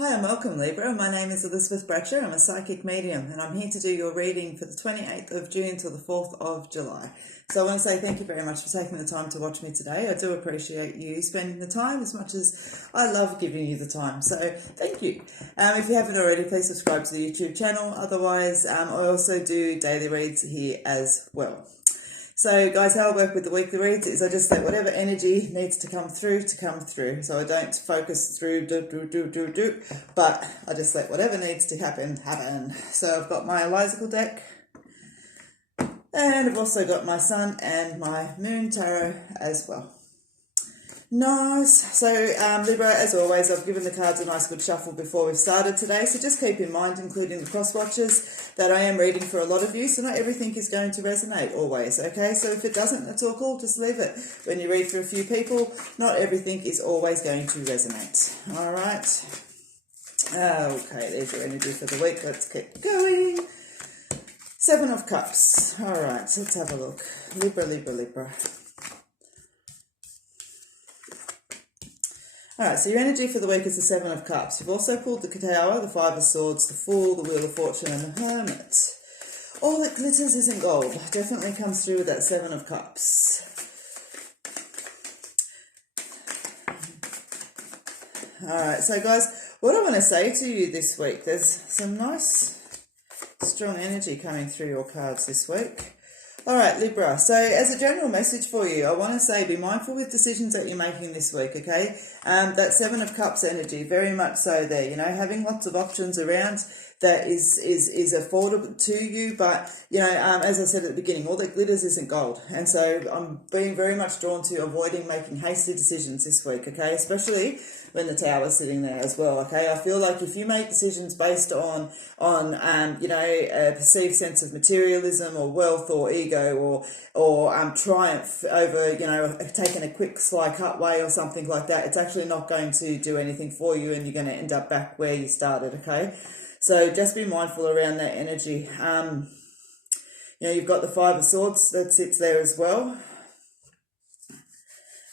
Hi and welcome Libra. My name is Elizabeth Bratcher. I'm a psychic medium and I'm here to do your reading for the 28th of June till the 4th of July. So I want to say thank you very much for taking the time to watch me today. I do appreciate you spending the time as much as I love giving you the time. So thank you. If you haven't already, please subscribe to the YouTube channel. Otherwise, I also do daily reads here as well. So guys, how I work with the weekly reads is I just let whatever energy needs to come through. So I don't focus through but I just let whatever needs to happen. So I've got my Elizacle deck and I've also got my Sun and my Moon Tarot as well. Nice. So Libra, as always, I've given the cards a nice good shuffle before we've started today. So just keep in mind, including the cross watchers, that I am reading for a lot of you. So not everything is going to resonate always. Okay. So if it doesn't, that's all cool. Just leave it. When you read for a few people, not everything is always going to resonate. All right. Okay. There's your energy for the week. Let's keep going. 7 of Cups. All right. So let's have a look. Libra, Libra, Libra. Alright, so your energy for the week is the 7 of Cups. You've also pulled the Tower, the 5 of Swords, the Fool, the Wheel of Fortune and the Hermit. All that glitters isn't gold. Definitely comes through with that 7 of Cups. Alright, so guys, what I want to say to you this week, there's some nice, strong energy coming through your cards this week. All right, Libra. So as a general message for you, I want to say be mindful with decisions that you're making this week, okay? That 7 of Cups energy, very much so there, you know, having lots of options around that is affordable to you. But, you know, as I said at the beginning, all that glitters isn't gold. And so I'm being very much drawn to avoiding making hasty decisions this week, okay? Especially when the Tower's sitting there as well, okay? I feel like if you make decisions based on you know, a perceived sense of materialism or wealth or ego or triumph over, you know, taking a quick sly cut way or something like that, it's actually not going to do anything for you and you're going to end up back where you started, okay? So just be mindful around that energy. You know, you've got the 5 of Swords that sits there as well,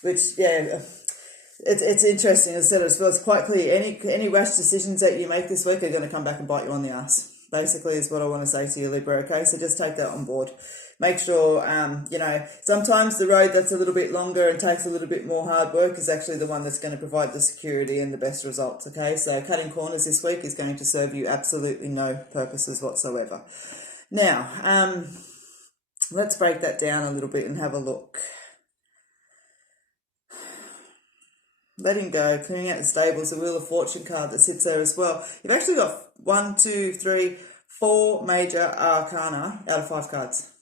which, yeah, it's interesting. As I said as well, it's quite clear any rash decisions that you make this week are going to come back and bite you on the ass, basically, is what I want to say to you, Libra, okay? So just take that on board. Make sure, you know, sometimes the road that's a little bit longer and takes a little bit more hard work is actually the one that's going to provide the security and the best results, okay? So cutting corners this week is going to serve you absolutely no purposes whatsoever. Now, let's break that down a little bit and have a look. Letting go, clearing out the stables, the Wheel of Fortune card that sits there as well. You've actually got 1, 2, 3, 4 major arcana out of 5 cards.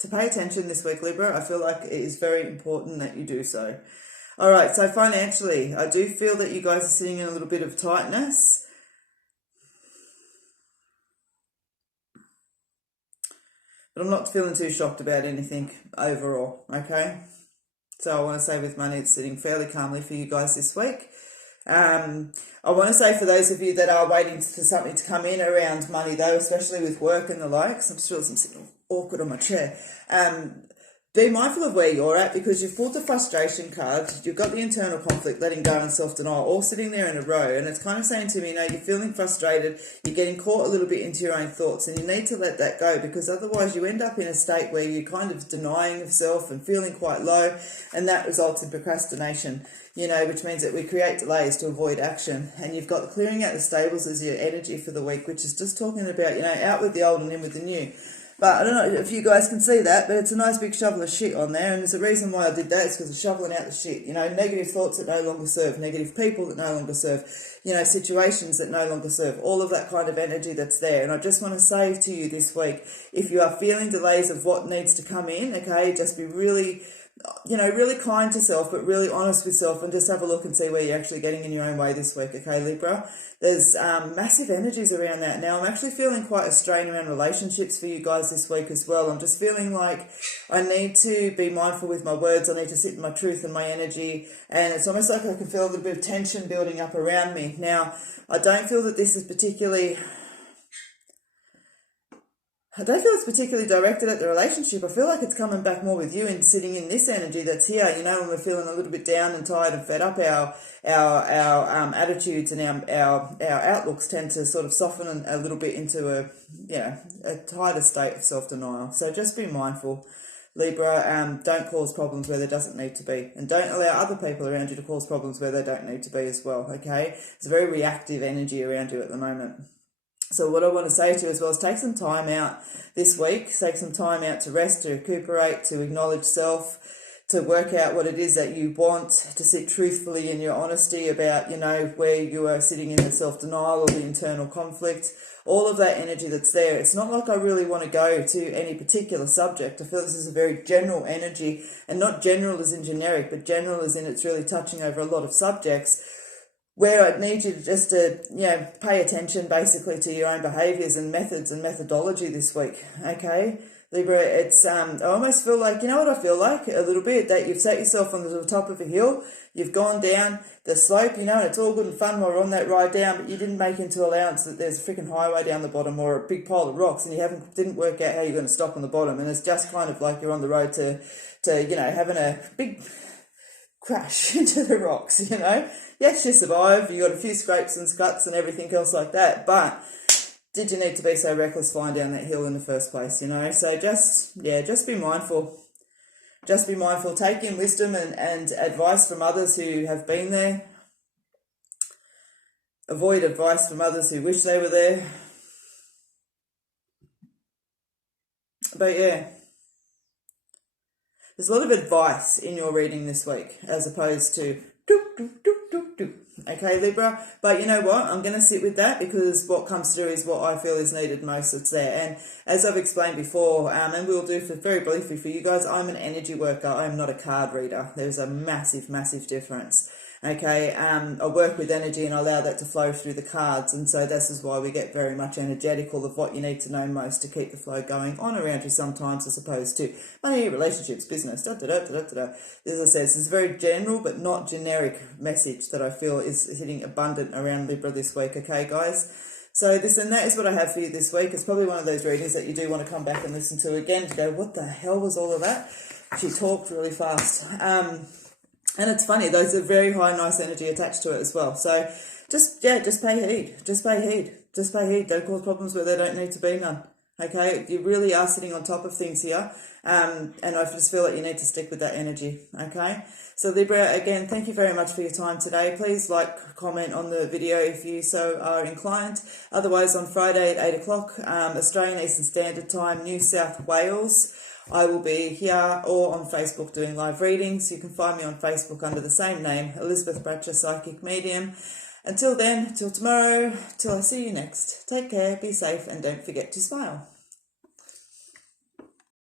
To pay attention this week, Libra, I feel like it is very important that you do so. All right, so financially, I do feel that you guys are sitting in a little bit of tightness. But I'm not feeling too shocked about anything overall, okay? So I want to say with money, it's sitting fairly calmly for you guys this week. I want to say for those of you that are waiting for something to come in around money, though, especially with work and the likes, I'm sure I'm sitting awkward on my chair. Be mindful of where you're at because you've pulled the frustration card, you've got the internal conflict, letting go and self-denial, all sitting there in a row. And it's kind of saying to me, you know, you're feeling frustrated, you're getting caught a little bit into your own thoughts and you need to let that go because otherwise you end up in a state where you're kind of denying yourself and feeling quite low and that results in procrastination, you know, which means that we create delays to avoid action. And you've got clearing out the stables as your energy for the week, which is just talking about, you know, out with the old and in with the new. But I don't know if you guys can see that, but it's a nice big shovel of shit on there. And there's a reason why I did that. It's because I'm shoveling out the shit. You know, negative thoughts that no longer serve, negative people that no longer serve, you know, situations that no longer serve, all of that kind of energy that's there. And I just want to say to you this week, if you are feeling delays of what needs to come in, okay, just be really, you know, really kind to self, but really honest with self and just have a look and see where you're actually getting in your own way this week, okay, Libra? There's massive energies around that. Now, I'm actually feeling quite a strain around relationships for you guys this week as well. I'm just feeling like I need to be mindful with my words. I need to sit in my truth and my energy. And it's almost like I can feel a little bit of tension building up around me. Now, I don't feel that this is particularly I don't feel it's particularly directed at the relationship. I feel like it's coming back more with you and sitting in this energy that's here. You know, when we're feeling a little bit down and tired and fed up, our attitudes and our outlooks tend to sort of soften a little bit into a tighter state of self-denial. So just be mindful, Libra. Don't cause problems where there doesn't need to be, and don't allow other people around you to cause problems where they don't need to be as well. Okay, it's a very reactive energy around you at the moment. So what I want to say to you as well is take some time out this week, take some time out to rest, to recuperate, to acknowledge self, to work out what it is that you want, to sit truthfully in your honesty about, you know, where you are sitting in the self-denial or the internal conflict, all of that energy that's there. It's not like I really want to go to any particular subject. I feel this is a very general energy, and not general as in generic, but general as in it's really touching over a lot of subjects, where I'd need you to just pay attention basically to your own behaviours and methods and methodology this week, okay? Libra, it's, I almost feel like, you know what I feel like a little bit, that you've set yourself on the top of a hill, you've gone down the slope, you know, and it's all good and fun while we're on that ride down, but you didn't make into allowance that there's a freaking highway down the bottom or a big pile of rocks, and you didn't work out how you're going to stop on the bottom, and it's just kind of like you're on the road to having a big crash into the rocks, you know. Yes, you survived, you got a few scrapes and cuts and everything else like that, but did you need to be so reckless flying down that hill in the first place, you know? So just be mindful. Just be mindful. Take in wisdom and advice from others who have been there. Avoid advice from others who wish they were there. But yeah, there's a lot of advice in your reading this week as opposed to okay, Libra, but you know what, I'm going to sit with that because what comes through is what I feel is needed most. It's there, and as I've explained before, and we'll do for very briefly for you guys, I'm an energy worker. I'm not a card reader. There's a massive difference. Okay, I work with energy and I allow that to flow through the cards, and so this is why we get very much energetical of what you need to know most to keep the flow going on around you sometimes, as opposed to money, relationships, business, As I said, this is a very general but not generic message that I feel is hitting abundant around Libra this week, okay guys? So that is what I have for you this week. It's probably one of those readings that you do want to come back and listen to again to go, what the hell was all of that? She talked really fast. And it's funny, there's a very high, nice energy attached to it as well. So just pay heed. Just pay heed. Just pay heed. Don't cause problems where there don't need to be none. Okay? You really are sitting on top of things here. And I just feel like you need to stick with that energy. Okay? So Libra, again, thank you very much for your time today. Please like, comment on the video if you so are inclined. Otherwise, on Friday at 8 o'clock, Australian Eastern Standard Time, New South Wales, I will be here or on Facebook doing live readings. You can find me on Facebook under the same name, Elizabeth Bratcher, Psychic Medium. Until then, till tomorrow, till I see you next. Take care, be safe, and don't forget to smile.